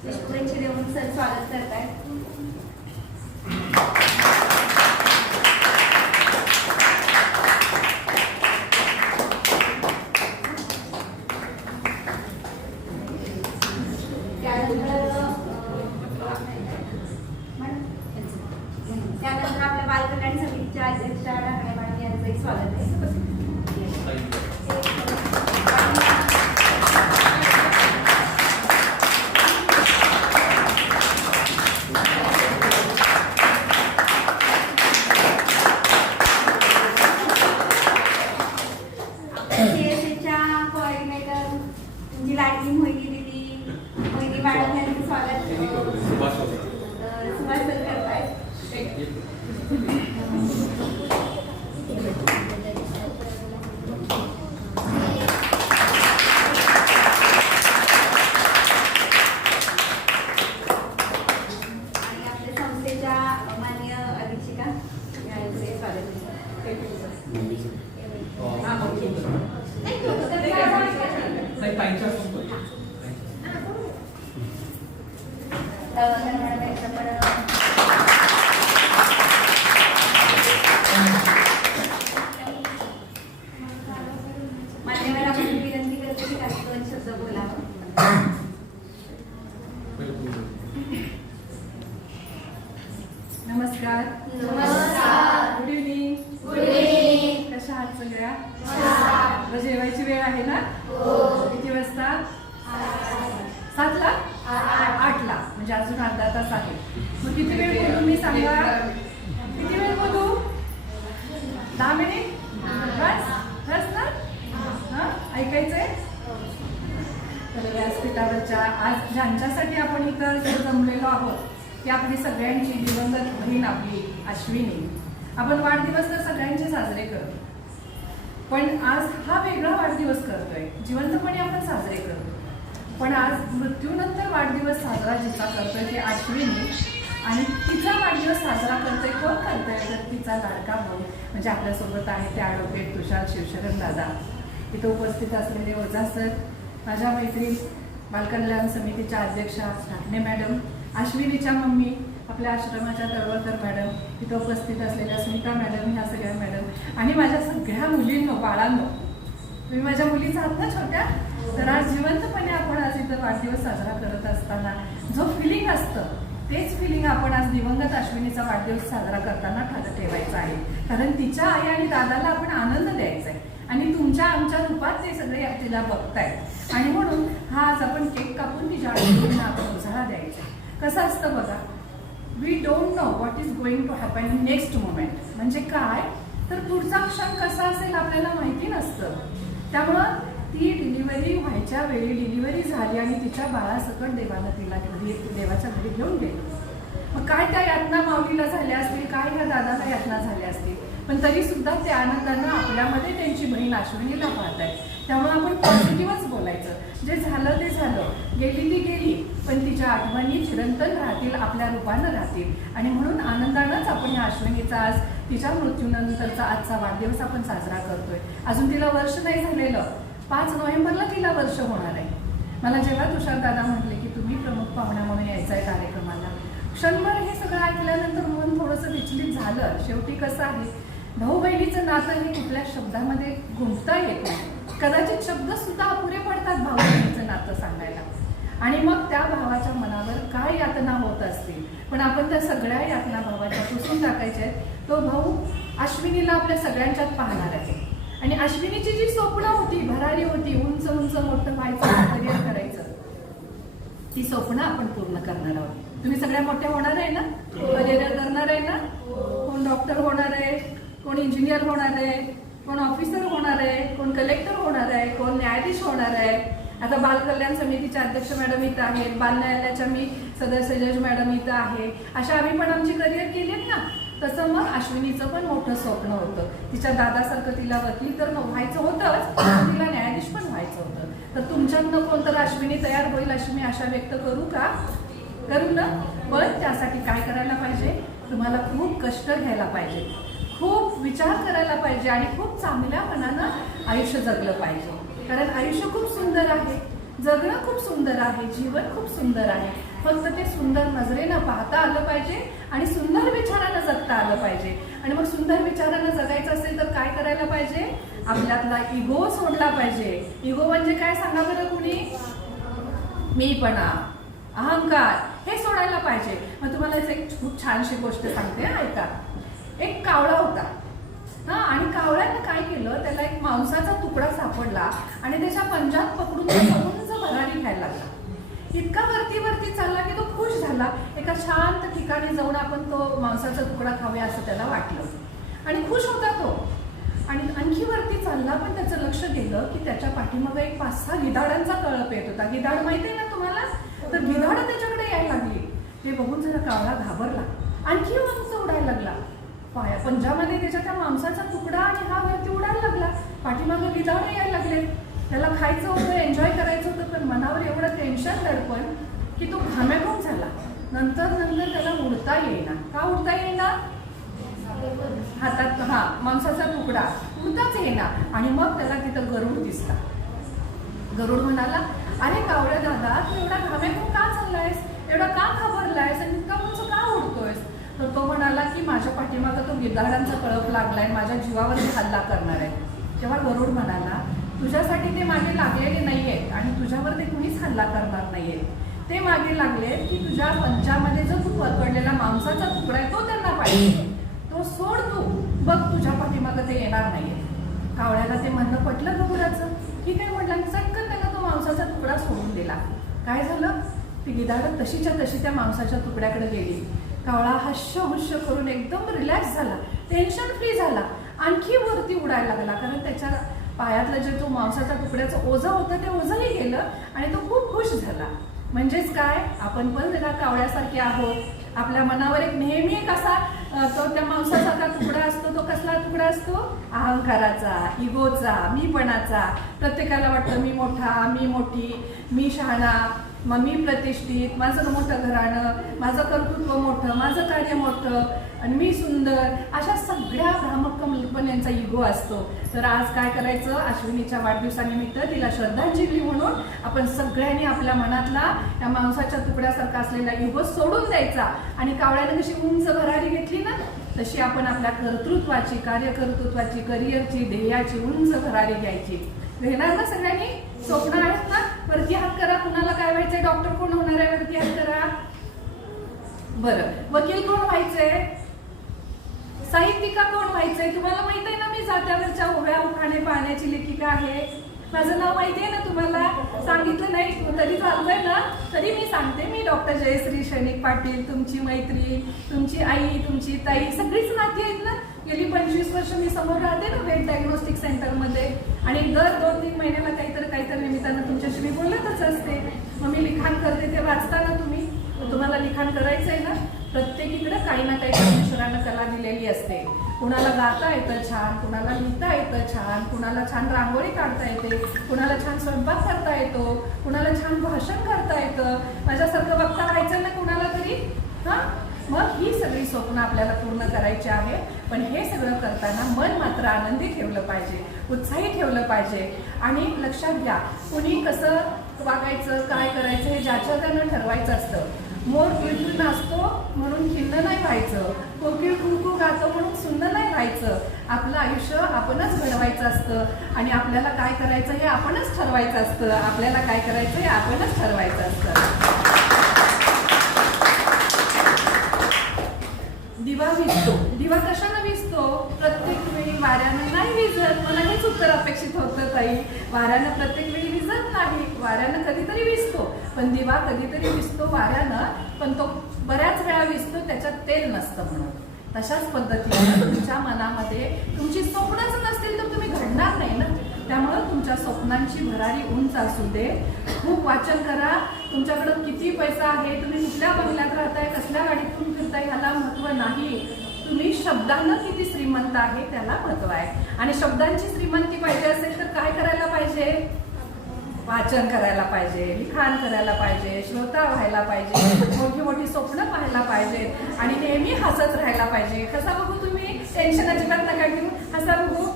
शुभेच्छा देऊन सर स्वागत करतायत त्यानंतर अं, मॅडम, त्यानंतर आपल्या बालकल्याण समितीच्या अध्यक्षा ढाकणे मॅडम यांचंही स्वागत आहे सीएसएच्या कोऑर्डिनेटर तुमची लाडकी मोहिनी दिदी मोहिनी मॅडम यांचं स्वागत अं, सुभाष सर करतायत आणि आपल्या संस्थेच्या मान्य अधीक्षिका यांचे स्वागत तर मॅडम यांचं पण मान्यवर आपण विनंती करते की काही दोन शब्द बोलावं नमस्कार नमस्कार. गुड इव्हनिंग गुड इव्हनिंग कशा आहात सगळ्या आता जेवायची वेळ आहे ना किती वाजता सातला आठला म्हणजे अजून अर्धा तास आहे. मग किती वेळ बोलू मी सांगा? किती वेळ बोलू? दहा मिनिट? बस? बस ना? हा? ऐकायचंय? तर व्यासपीठावरच्या आज ज्यांच्यासाठी आपण इथं जमलेलो आहोत ती आपली सगळ्यांची दिवंगत बहीण आपली अश्विनी. आपण वाढदिवस तर सगळ्यांचे साजरे करतो. पण आज हा वेगळा वाढदिवस करतोय. जिवंतपणे आपण साजरे करतो. पण आज मृत्यूनंतर वाढदिवस साजरा जिचा करतोय ती आश्विनी. आणि तिचा वाढदिवस साजरा करतोय कोण करतोय? तर तिचा लाडका भाऊ. म्हणजे आपल्यासोबत आहे ते ॲडव्होकेट तुषार शिवशरण दादा. इथं उपस्थित असलेले ओझा सर माझ्या मैत्रीण बालकल्याण समितीच्या अध्यक्षा ढाकणे मॅडम अश्विनीच्या मम्मी आपल्या आश्रमाच्या तळवळकर मॅडम इथं उपस्थित असलेल्या सुनीता मॅडम ह्या सगळ्या मॅडम आणि माझ्या सगळ्या मुलींनो बाळांनो. तुम्ही माझ्या मुलीचा आहात ना छोट्या? तर आज जिवंतपणे आपण आज इथं वाढदिवस साजरा करत असताना जो फिलिंग असतं तेच फिलिंग आपण आज दिवंगत अश्विनीचा वाढदिवस साजरा करताना ठाक ठेवायचा आहे. कारण तिच्या आई आणि दादाला आपण आनंद द्यायचा आहे. आणि तुमच्या आमच्या रूपात ते सगळे तिला बघतायत. आणि म्हणून हा आज आपण केक कापून तिच्या आईला आपण उजाळा द्यायचा कसं असतं बघा we don't know what is going to happen in next moment म्हणजे काय? तर पुढचा क्षण कसा असेल आपल्याला माहिती नसतं. त्यामुळं ती डिलिव्हरी व्हायच्या वेळी डिलिव्हरी झाली आणि तिच्या बाळासकट देवाला तिला घरी देवाच्या घरी घेऊन गेलो. मग काय त्या यातना माऊलीला झाल्या असतील? काय ह्या दादाला यातना झाल्या असतील? पण तरी सुद्धा त्या आनंदानं आपल्यामध्ये त्यांची बहीण अश्विनीला पाहत आहे त्यामुळे आपण पॉझिटिव्हच बोलायचं. जे झालं ते झालं. गेली ती गेली. पण तिच्या आठवणी चिरंतन राहतील आपल्या रूपानं राहतील. आणि म्हणून आनंदानंच आपण या अश्विनीचा आज तिच्या मृत्यूनंतरचा आजचा वाढदिवस आपण साजरा करतोय. अजून तिला वर्ष नाही झालेलं. पाच नोव्हेंबरला तिला वर्ष होणार आहे. मला जेव्हा तुषार दादा म्हटले की तुम्ही प्रमुख पाहुण्या म्हणून यायचं आहे कार्यक्रमाला क्षणभर हे सगळं ऐकल्यानंतर मन थोडंसं विचलित झालं. शेवटी कसं आहे भाऊ बहिणीचं नातं हे कुठल्या शब्दामध्ये गुंतता येत नाही. कदाचित शब्द सुद्धा अपुरे पडतात भाऊ बहिणीचं नातं सांगायला. आणि मग त्या भावाच्या मनावर काय यातना होत असतील? पण आपण त्या सगळ्या यातना भावाच्या पुसून टाकायच्या आहेत. तो भाऊ अश्विनीला आपल्या सगळ्यांच्यात पाहणार आहे. आणि अश्विनीची जी स्वप्न होती भरारी होती उंच उंच मोठं व्हायचं करिअर करायचं ती स्वप्न आपण पूर्ण करणार आहोत. तुम्ही सगळ्या मोठ्या होणार आहे ना? करिअर करणार आहे ना? कोण डॉक्टर होणार आहे? कोण इंजिनियर होणार आहे? कोण ऑफिसर होणार आहे? कोण कलेक्टर होणार आहे? कोण न्यायाधीश होणार आहे? आता बाल कल्याण समितीच्या अध्यक्ष मॅडम इथं आहेत. बाल न्यायालयाच्या मी सदस्य जज मॅडम इथं आहे. अशा आम्ही पण आमची करिअर केली ना? तसं मग अश्विनीचं पण मोठं स्वप्न होतं. तिच्या दादासारखं तिला वकील तर व्हायचं होतंच तिला न्यायाधीश पण व्हायचं होतं. तर तुमच्यातनं कोणतर अश्विनी तयार होईल अशी मी आशा व्यक्त करू का? करू ना. पण त्यासाठी काय करायला पाहिजे? तुम्हाला खूप कष्ट घ्यायला पाहिजे. खूप विचार करायला पाहिजे आणि खूप चांगल्या मनानं आयुष्य जगलं पाहिजे. कारण आयुष्य खूप सुंदर आहे. जगणं खूप सुंदर आहे. जीवन खूप सुंदर आहे. फक्त ते सुंदर नजरेनं पाहता आलं पाहिजे आणि सुंदर विचारानं जगता आलं पाहिजे. आणि मग सुंदर विचारानं जगायचं असेल तर काय करायला पाहिजे? आपल्यातला इगो सोडला पाहिजे. इगो म्हणजे काय सांगा बरं कुणी? मीपणा अहंकार. हे सोडायला पाहिजे. मग तुम्हाला एक खूप छानशी गोष्ट सांगते ऐका. एक कावळा होता. हा आणि कावळ्यानं काय केलं? त्याला एक मांसाचा तुकडा सापडला आणि त्याच्या पंजात पकडून समुद्र भरारी खायला लागला. इतका वरती वरती चालला की तो खुश झाला. एका शांत ठिकाणी जाऊन आपण तो मांसाचा तुकडा खावे असं त्याला वाटलं. आणि खुश होता तो. आणि आणखी वरती चालला पण त्याचं लक्ष गेलं की त्याच्या पाठीमागे एक पाच सहा गिधाडांचा कळप येत होता. गिधाड माहिती आहे ना तुम्हाला? तर गिधाड त्याच्याकडे यायला लागली. ते बघून जरा कावळा घाबरला. आणखी मांस उडायला लागला. पाया पंजामध्ये त्याच्या त्या मांसाचा तुकडा आणि हा वरती उडायला लागला. पाठीमागं गिधाड यायला लागले. त्याला खायचं होतं एन्जॉय करायचं होतं पण मनावर एवढं टेन्शन दडपण की तो घामेघूम झाला. नंतर नंतर त्याला उडता येईना. का उडता येईना? हातात हा मांसाचा तुकडा. उडताच येईना. आणि मग त्याला तिथं गरुड दिसला. गरुड म्हणाला अरे कावळ्या दादा तू एवढा घामेघूम का चाललायस? एवढा का घाबरलायस? आणि इतका उंच का उडतोयस? तर तो म्हणाला की माझ्या पाठीमागं तो गिधाडांचा कळप लागलाय. माझ्या जीवावर हल्ला करणार आहे. जेव्हा गरुड म्हणाला तुझ्यासाठी ते मागे लागलेले नाहीयेत आणि तुझ्यावर ते कुणीच हल्ला करणार नाहीये ते मागे लागले की तुझ्या पंचामध्ये जो तू पकडलेला मांसाचा तुकडा आहे तो त्यांना पाहिजे. तो सोड तू. बघ तुझ्या पाठीमागं ते येणार नाहीये कावळ्याला ते म्हणणं पटलं गरुडाचं की काय म्हटलं चटकन त्यांना तो मांसाचा तुकडा सोडून दिला. काय झालं? ती गिधाडं तशीच्या तशी त्या मांसाच्या तुकड्याकडे गेली. कावळा हश्य हुश्य करून एकदम रिलॅक्स झाला. टेन्शन फ्री झाला. आणखी वरती उडायला लागला. कारण त्याच्या पायातलं जे तो मांसाच्या तुकड्याचं ओझं होतं ते ओझंही गेलं आणि तो खूप खुश झाला. म्हणजेच काय? आपण पण जरा कावळ्यासारखे आहोत. आपल्या मनावर एक नेहमी एक असा तो त्या मांसासारखा तुकडा असतो तो कसला तुकडा असतो? अहंकाराचा इगोचा मीपणाचा प्रत्येकाला वाटतं मी मोठा मी मोठी मी शहाणा मग मी प्रतिष्ठित माझं मोठं घराणं माझं कर्तृत्व मोठं माझं कार्य मोठं. आणि मी सुंदर. अशा सगळ्या भ्रामक कल्पनेचा इगो असतो. तर आज काय करायचं? अश्विनीच्या वाढदिवसानिमित्त तिला श्रद्धांजली म्हणून आपण सगळ्यांनी आपल्या मनातला त्या मांसाच्या तुकड्यासारखा असलेला इगो सोडून द्यायचा. आणि कावळ्यानं कशी उंच भरारी घेतली ना तशी आपण आपल्या कर्तृत्वाची कार्यकर्तृत्वाची करिअरची ध्येयाची उंच भरारी घ्यायची. घेणार ना सगळ्यांनी? स्वप्न आहेत ना? वरती हात करा. कुणाला काय व्हायचंय? डॉक्टर कोण होणार आहे? वरती हात करा. बरं. वकील कोण व्हायचंय? साहित्यिका कोण व्हायचंय? तुम्हाला माहीत आहे ना मी जात्यावरच्या उभ्या उखाणे पाहण्याची लेखिका आहे. माझं नाव माहिती आहे ना तुम्हाला? सांगितलं नाही. तरी चाललंय ना? तरी मी सांगते. मी डॉक्टर जयश्री शैनिक पाटील तुमची मैत्री तुमची आई तुमची ताई सगळीच नाती आहेत ना? गेली पंचवीस वर्ष मी समोर राहते ना वेट डायग्नोस्टिक सेंटरमध्ये. आणि दर दोन तीन महिन्याला काहीतरी काहीतरी निमित्तानं तुमच्याशी मी बोलतच असते. मग मी लिखाण करते ते वाचता ना तुम्ही. तुम्हाला लिखाण करायचं आहे ना? प्रत्येकीकडे काही ना काही परमेश्वरानं कला दिलेली असते. कुणाला गाता येतं छान कुणाला लिहिता येतं छान कुणाला छान रांगोळी काढता येते कुणाला छान स्वयंपाक करता येतो कुणाला छान भाषण करता येतं. माझ्यासारखं बघता राहायचं ना कुणाला तरी? हां? मग ही सगळी स्वप्न आपल्याला पूर्ण करायची आहे. पण हे सगळं करताना मन मात्र आनंदी ठेवलं पाहिजे उत्साही ठेवलं पाहिजे. आणि लक्षात घ्या कुणी कसं वागायचं काय करायचं हे ज्याच्या त्यानं ठरवायचं असतं. मोर किळकिळ नाचतो म्हणून खिन्न नाही व्हायचं. कोकिळ कुंकू गातो म्हणून सुन्न नाही व्हायचं. आपलं आयुष्य आपणच घडवायचं असतं. आणि आपल्याला काय करायचं हे आपणच ठरवायचं असतं. आपल्याला काय करायचं हे आपणच ठरवायचं असतं. दिवा विजतो. दिवा कशानं विजतो? प्रत्येक वेळी वाऱ्यानं नाही विजत. मला हेच उत्तर अपेक्षित होतं ताई. वाऱ्यानं प्रत्येक वेळी विजत नाही. वाऱ्यानं कधीतरी विजतो. पण दिवा कधीतरी विजतो वाऱ्यानं पण तो बऱ्याच वेळा विसतो त्याच्यात तेल नसतं म्हणून. तशाच पद्धतीनं तुमच्या मनामध्ये तुमची स्वप्नच नसतील तर तुम्ही घडणार नाही ना. त्यामुळं तुमच्या स्वप्नांची भरारी उंच असू दे. खूप वाचन करा. तुमच्याकडं किती पैसा आहे तुम्ही कुठल्या बंगल्यात राहताय कसल्या गाडीतून फिरताय ह्याला महत्त्व नाही. तुम्ही शब्दांना किती श्रीमंत आहे त्याला महत्त्व आहे. आणि शब्दांची श्रीमंती पाहिजे असेल तर काय करायला पाहिजे? वाचन करायला पाहिजे लिखाण करायला पाहिजे श्रोता व्हायला पाहिजे मोठी मोठी स्वप्न पाहायला पाहिजे आणि नेहमी हसत राहायला पाहिजे. कसा बघू तुम्ही टेन्शन अजिबात नका घेऊ. हसा बघू.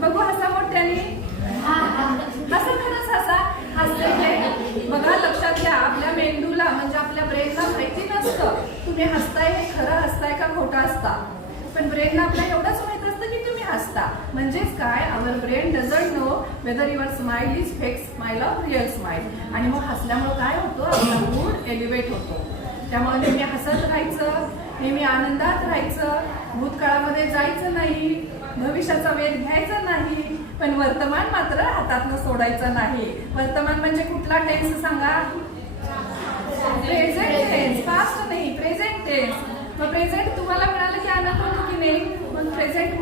बघू हसा मोठ्याने. हसा खरंच हसा. हसले बघा लक्षात घ्या आपल्या मेंदूला म्हणजे आपल्या तुम्ही हसताय हे खरं हसताय का खोटं असता पण ब्रेनला आपल्याला एवढंच माहीत असतं की तुम्ही हसता. म्हणजेच काय? Our brain doesn't know whether your smile is fake smile of real smile आणि मग हसल्यामुळं काय होतं? आपला मूड एलिव्हेट होतो. त्यामुळे नेहमी हसत राहायचं नेहमी आनंदात राहायचं भूतकाळामध्ये जायचं नाही भविष्याचा वेध घ्यायचा नाही पण वर्तमान मात्र हातातनं सोडायचं नाही. वर्तमान म्हणजे कुठला टेन्स सांगा? प्रेझेंट टेन्स फास्ट नाही प्रेझेंट टेन्स मग प्रेझेंट तुम्हाला मिळालं की आनंद होतो की नाही? मग प्रेझेंट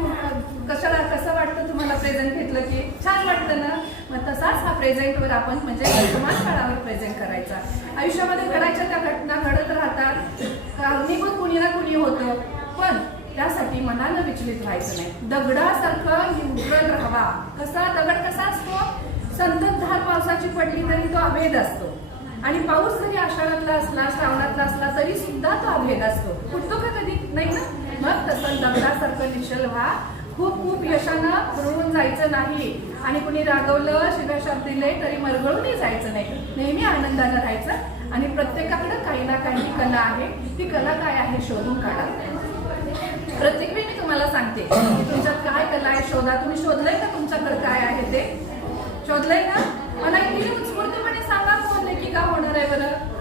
कशाला कसं वाटतं तुम्हाला प्रेझेंट घेतलं की? छान वाटतं ना? मग तसाच हा प्रेझेंटवर आपण म्हणजे वर्तमान काळावर प्रेझेंट करायचा. आयुष्यामध्ये घडायच्या त्या घटना घडत राहतात. कारणीभूत कुणी ना कुणी होतं. पण त्यासाठी मनाला विचलित व्हायचं नाही. दगडासारखं न्यूट्रल राहावा. कसा दगड कसा असतो? संततधार पावसाची पडली तरी तो अभेद असतो. आणि पाऊस जरी आषाढातला असला श्रावणातला असला तरी सुद्धा तो असतो फुटतो का कधी? नाही ना मग तसं दगडासारखं निश्चल व्हा. खूप खूप यशानं हुरळून जायचं नाही. आणि कुणी रागवलं शिव्याशाप दिले तरी मरगळूनही जायचं नाही. नेहमी आनंदानं राहायचं. आणि प्रत्येकाकडे काही ना काही कला आहे ती कला काय आहे शोधून काढा. प्रत्येक वेळी मी तुम्हाला सांगते की तुमच्यात काय कला आहे शोधा. तुम्ही शोधलंय का तुमच्याकडे काय आहे ते? शोधलंय ना? मला इथे उत्स्फूर्तपणे सांगा कोण लेखिका होणार आहे बरं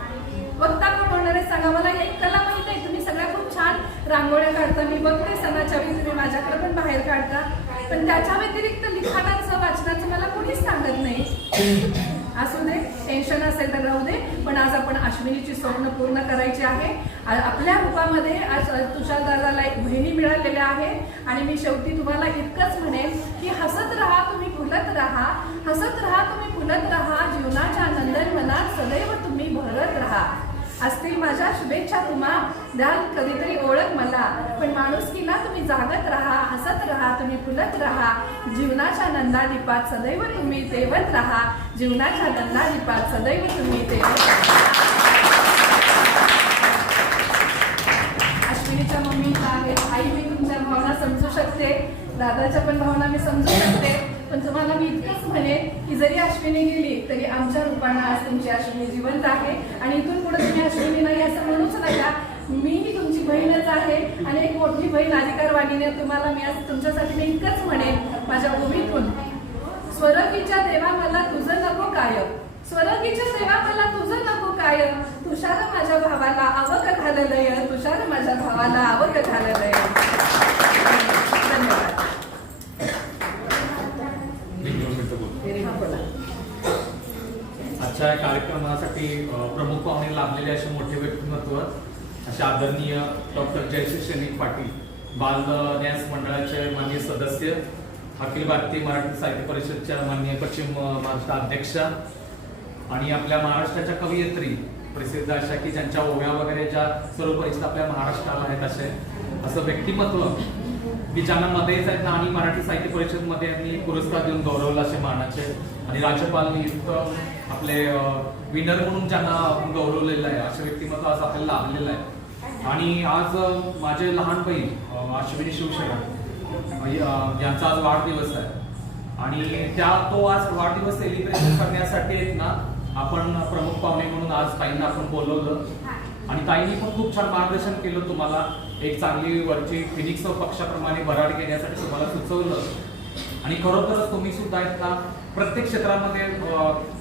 वक्ता कोण होणार आहे सांगा मला एक कला माहीत आहे तुम्ही सगळ्या खूप छान रांगोळ्या काढता मी बघते सणाच्या वेळी तुम्ही पण बाहेर काढता. पण त्याच्या व्यतिरिक्त लिखाणाचं वाचनाचं मला कोणीच सांगत नाही. असू दे टेन्शन असेल तर राहू दे पण आज आपण अश्विनीची स्वप्न पूर्ण करायची आहे. आपल्या रूपामध्ये आज तुझ्या तुषार दादाला एक बहिणी मिळालेल्या आहे. आणि मी शेवटी तुम्हाला इतकंच म्हणेन की हसत राहा तुम्ही फुलत राहा. हसत राहा तुम्ही फुलत राहा. जीवनाच्या नंदन मनात सदैव तुम्ही भरत राहा. असतील माझ्या शुभेच्छा तुम्हा द्याल कधीतरी ओळख मला. पण माणूस की ना तुम्ही जागत राहा हसत राहा तुम्ही फुलत राहा. जीवनाच्या नंदादीपात सदैव तुम्ही तेवत राहा. जीवनाच्या नंदादीपात सदैव तुम्ही तेवत राहा. अश्विनीच्या मम्मीच्या आहेत आई मी तुमच्या भावना समजू शकते. दादाच्या पण भावना मी समजू शकते. पण तुम्हाला मी इतकंच म्हणे की जरी अश्विनी गेली तरी आमच्या रूपानं आज तुमची अश्विनी जिवंत आहे. आणि इथून पुढे तुम्ही अश्विनी नाही असं म्हणूच नका. मीही तुमची बहीणच आहे आणि एक मोठी बहीण अधिकार वाणीने तुम्हाला मी आज तुमच्यासाठी मी इतकंच म्हणेन माझ्या भूमीतून स्वरगीच्या देवा मला तुझं नको कायम. स्वरगीच्या देवा मला तुझं नको कायम. तुषार माझ्या भावाला आवक घाललय. तुषार माझ्या भावाला आवक घाललय. बोला. आजच्या कार्यक्रमासाठी प्रमुख पाहुणे लाभलेले असे मोठे व्यक्तिमत्व असे आदरणीय डॉक्टर जयश्री शनिक पाटील बाल न्यास मंडळाचे माननीय सदस्य अखिल भारतीय मराठी साहित्य परिषदच्या माननीय पश्चिम महाराष्ट्र अध्यक्षा आणि आपल्या महाराष्ट्राच्या कवयित्री प्रसिद्ध अशा की ज्यांच्या ओव्या वगैरे ज्या सर्व परिचित आपल्या महाराष्ट्राला आहेत असे असं व्यक्तिमत्व की ज्यांना मध्येच आहेत ना आणि मराठी साहित्य परिषदमध्ये यांनी पुरस्कार देऊन गौरवला असे मानाचे आणि राज्यपाल नियुक्त आपले विनर म्हणून ज्यांना गौरवलेलं आहे असे व्यक्तिमत्व आज आपल्याला लाभलेलं आहे. आणि आज माझे लहान बहीण अश्विनी शिवसेना यांचा आज वाढदिवस आहे. आणि त्या तो आज वाढदिवस सेलिब्रेशन करण्यासाठी आहेत ना आपण प्रमुख पाहुणे म्हणून आज ताईंना आपण बोलवलं. आणि ताईंनी पण खूप छान मार्गदर्शन केलं तुम्हाला. एक चांगली वरची फिनिक्स पक्षाप्रमाणे भराड घेण्यासाठी तुम्हाला सुचवलं. आणि खरोखरच तुम्ही सुद्धा आहेत ना प्रत्येक क्षेत्रामध्ये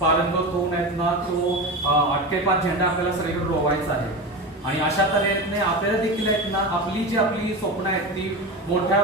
पारंगत होऊन आहेत ना तो अं, अटकेपात झेंडा आपल्याला सगळीकडे रोवायचा आहे. आणि अशा तऱ्हेने आपल्याला देखील आहेत ना आपली जी आपली स्वप्न आहेत ती मोठ्या